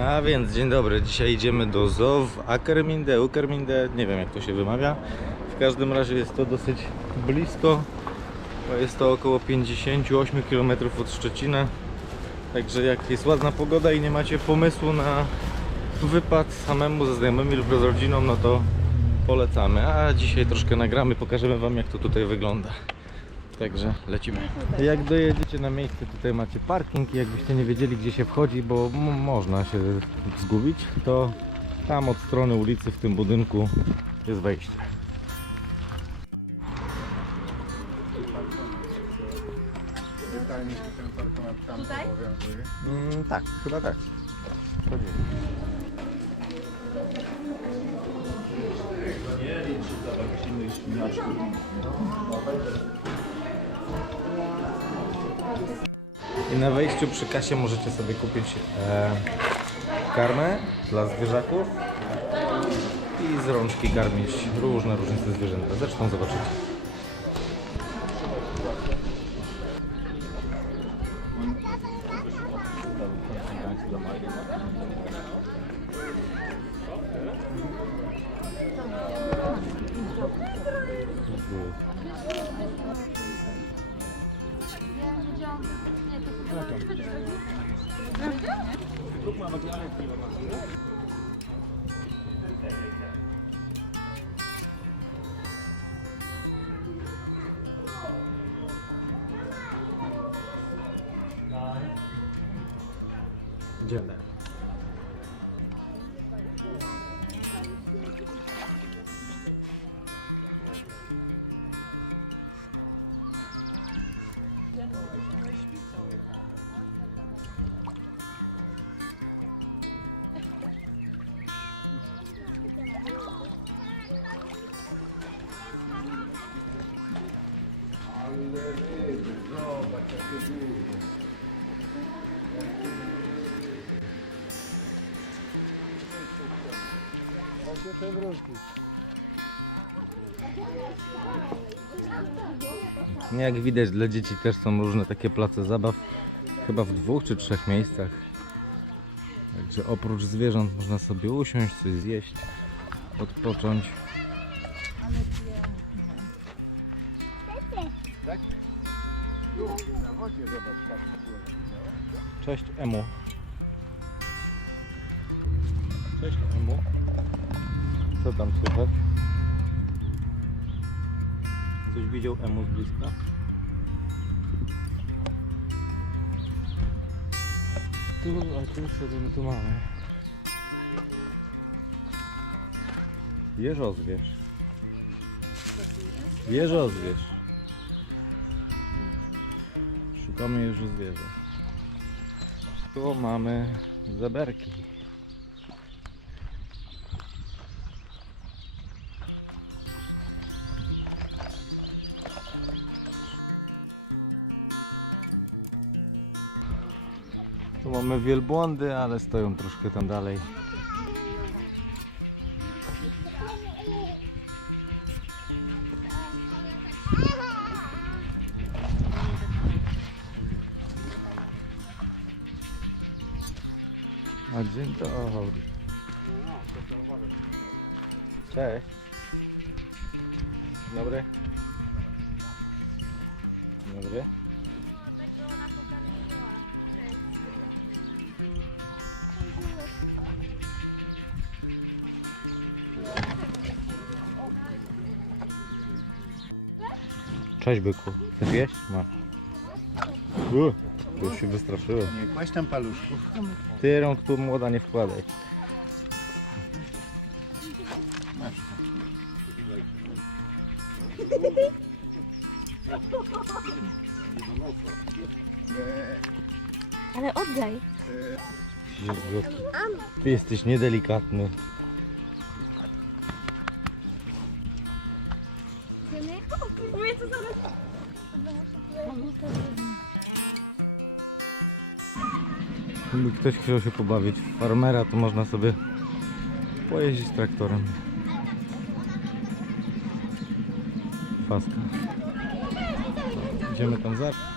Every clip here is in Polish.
A więc dzień dobry, dzisiaj idziemy do zoo w Akerminde, Ukerminde, nie wiem jak to się wymawia. W każdym razie jest to dosyć blisko, jest to około 58 km od Szczecina. Także jak jest ładna pogoda i nie macie pomysłu na wypad samemu ze znajomymi lub z rodziną, no to polecamy. A dzisiaj troszkę nagramy, pokażemy Wam jak to tutaj wygląda. Także lecimy. Jak dojedziecie na miejsce, tutaj macie parking i jakbyście nie wiedzieli gdzie się wchodzi, bo można się zgubić, to tam od strony ulicy w tym budynku jest wejście. Pytanie, czy ten parkomat tam Tutaj? obowiązuje. Mm, tak, chyba tak. Wchodzimy. I na wejściu przy kasie możecie sobie kupić e, karmę dla zwierzaków i z rączki karmić różne różnice zwierzęta. Zresztą zobaczycie. Selamat. Te wróżki. Jak widać dla dzieci też są różne takie place zabaw, chyba w dwóch czy trzech miejscach. Także oprócz zwierząt można sobie usiąść, coś zjeść, odpocząć. Cześć Emu. Cześć Emu. Co tam słychać? Coś widział Emu z bliska? Tu, a tu co my tu mamy? Jeżozwierz. Jeżozwierz. Szukamy jeżozwierza. Tu mamy zeberki. Tu mamy wielbłądy, ale stoją troszkę tam dalej. A dzień dobry. Cześć. Cześć byku. Chcesz jeść? Masz. U, już się wystraszyłem. Nie kłaść tam paluszków. Ty rąk tu młoda nie wkładaj. Masz. Nie, Ale oddaj. Jezu, Ty jesteś niedelikatny. Gdyby ktoś chciał się pobawić w farmera, to można sobie pojeździć traktorem. Faska. Idziemy tam za.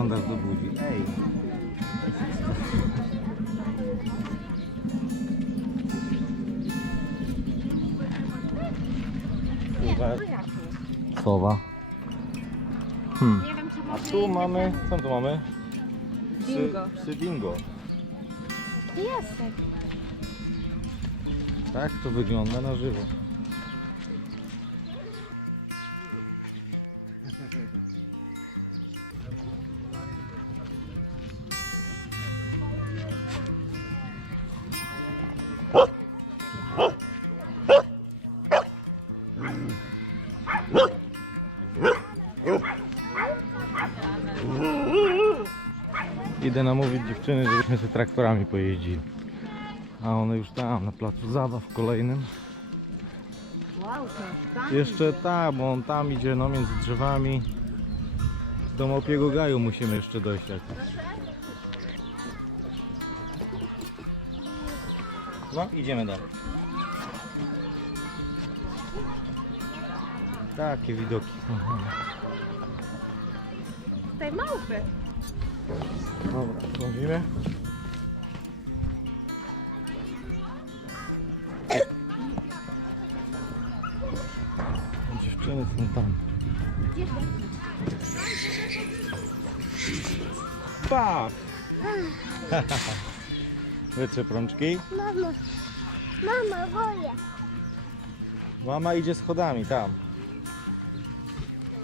Zaglądasz do buzi? Ej. Sowa. Hmm. Nie wiem, czy A może tu mamy, co tu mamy? Psy, Dingo. psy. Tak to wygląda na żywo. Idę namówić dziewczyny, żebyśmy się traktorami pojeździli. A one już tam, na placu zabaw kolejnym. Wow, Jeszcze tak, bo on tam idzie no między drzewami. Do Małpiego Gaju musimy jeszcze dojść jakoś. No, idziemy dalej. Takie widoki. Tutaj małpy. Dobra, wchodzimy. Dziewczyny są tam. Pa! Wytrze prączki. Mama. Mama, woję. Mama idzie schodami tam.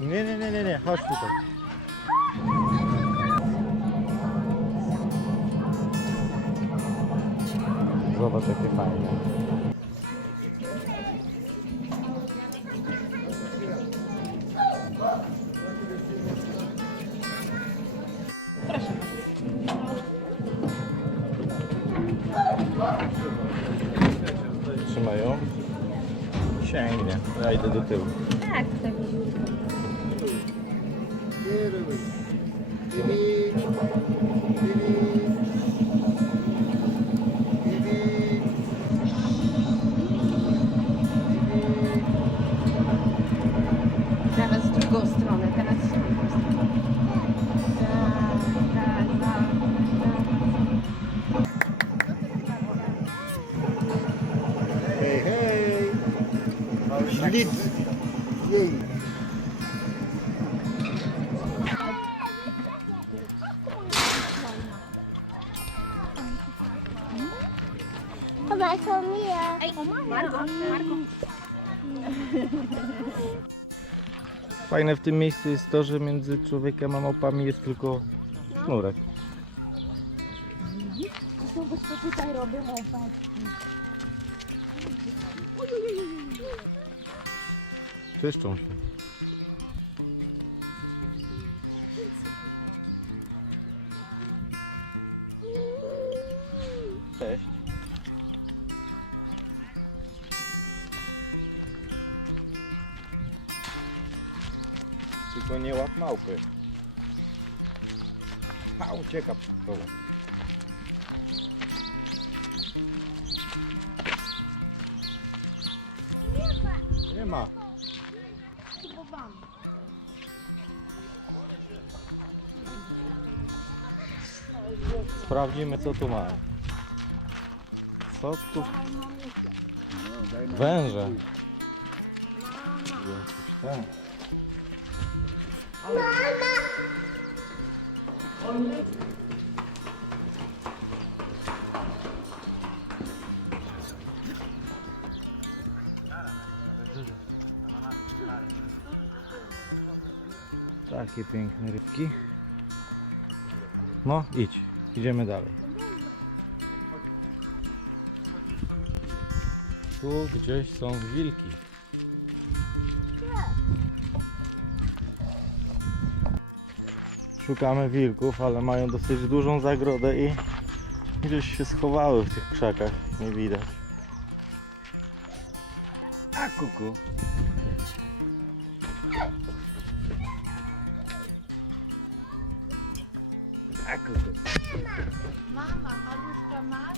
Nie, nie, nie, nie, nie, chodź tutaj. Zobacz jakie fajne. Trzymają. Sięgnie. Ja idę do tyłu. Tak, tutaj Teraz Ślid! Jej! Chyba to Mia. Ej, Margo, Margo. Fajne w tym miejscu jest to, że między człowiekiem a małpami jest tylko sznurek. Znowu co tutaj robią, opatrzki. Czyszczą się. Cześć. Tylko nie łap małpy. A ucieka przed tobą. Nie ma. Sprawdzimy co tu ma. Co tu? Węże. Jakiś. Takie piękne rybki. No, idź. Idziemy dalej. Tu gdzieś są wilki. Szukamy wilków, ale mają dosyć dużą zagrodę i gdzieś się schowały w tych krzakach. Nie widać. A kuku. A kuku. Mama, Haluszka ma?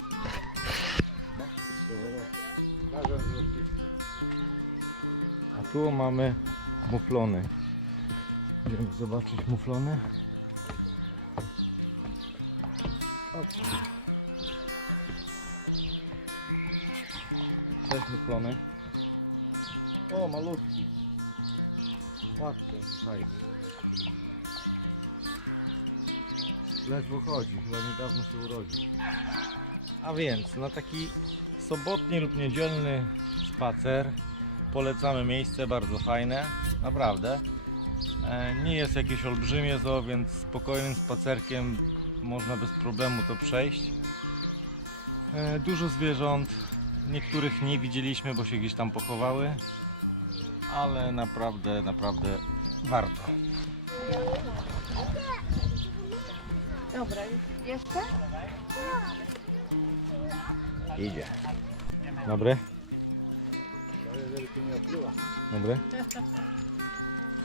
A tu mamy muflony. Idziemy zobaczyć muflony. Cześć muflony. O, malutki. Patrzcie, fajnie. Ledwo chodzi, chyba niedawno się urodził. A więc, na taki sobotni lub niedzielny spacer polecamy miejsce bardzo fajne, naprawdę. E, Nie jest jakieś olbrzymie zoo, więc spokojnym spacerkiem można bez problemu to przejść. E, Dużo zwierząt, niektórych nie widzieliśmy, bo się gdzieś tam pochowały, ale naprawdę, naprawdę warto. Dobra, jeszcze? Idzie. Dobry? Dobry?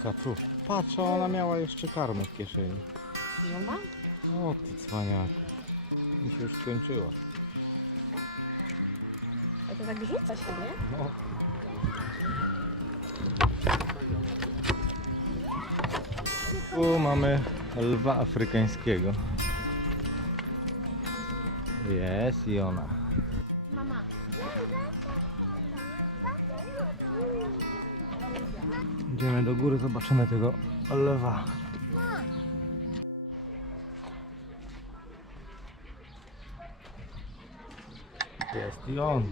Kaczu. Patrz, ona miała jeszcze karmę w kieszeni. No ma? O ty cwaniaku. Mi się już skończyła. A to tak rzuca się, nie? No. Tu mamy lwa afrykańskiego. Jest i ona. Mama. Idziemy do góry, zobaczymy tego lwa. Jest i on.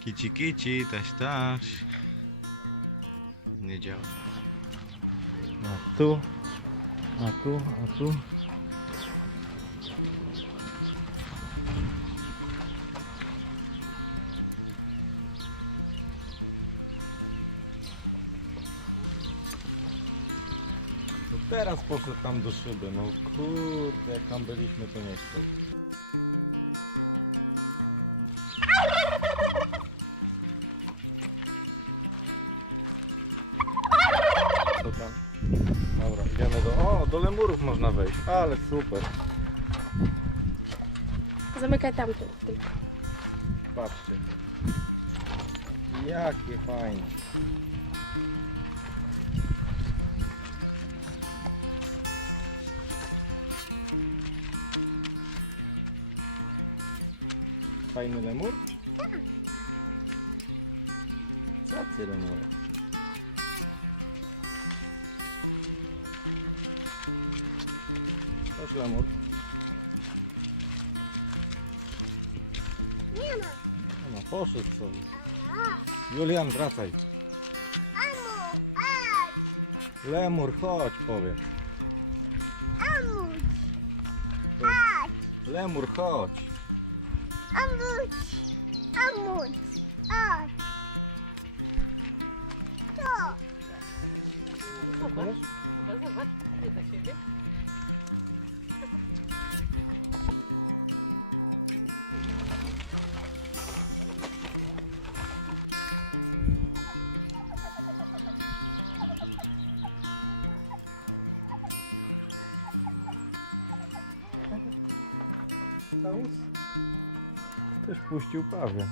Kici kici, taś taś. Nie działa. A tu, a tu, a tu. Teraz poszedł tam do szyby. No kurde, jak tam byliśmy, to nie chciał. Ale super. Zamykaj tam tu, tylko. Patrzcie. Jakie fajne. Fajny lemur? Co ty lemur? Lemur. Nie ma. No, poszedł sobie. Julian, wracaj. Amu, a, Lemur, chodź, powiedz. amuć, Lemur, chodź. amuć, amuć, a. To, Zobacz. Chyba zobacz, nie siebie. Też puścił pawian.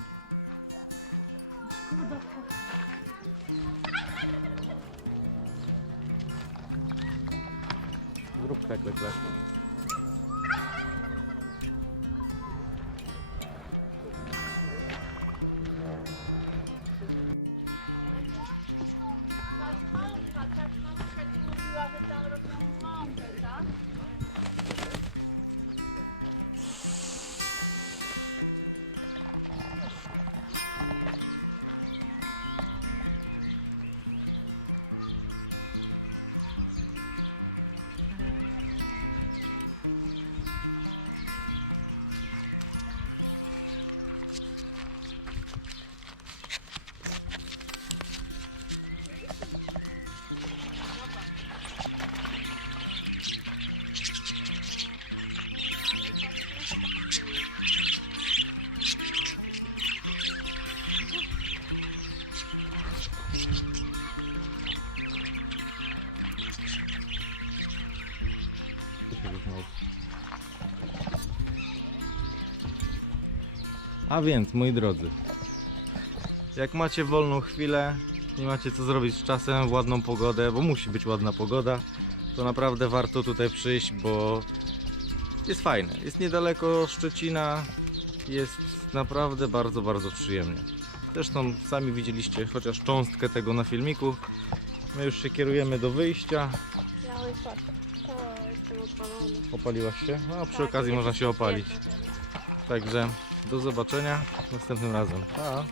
A więc, moi drodzy, jak macie wolną chwilę, nie macie co zrobić z czasem, w ładną pogodę, bo musi być ładna pogoda, to naprawdę warto tutaj przyjść, bo jest fajne. Jest niedaleko Szczecina, jest naprawdę bardzo, bardzo przyjemnie. Zresztą sami widzieliście chociaż cząstkę tego na filmiku. My już się kierujemy do wyjścia. Ja patrz. To jestem opalony. Opaliłaś się? No, przy Tak, okazji można się opalić. Także do zobaczenia następnym razem. Pa!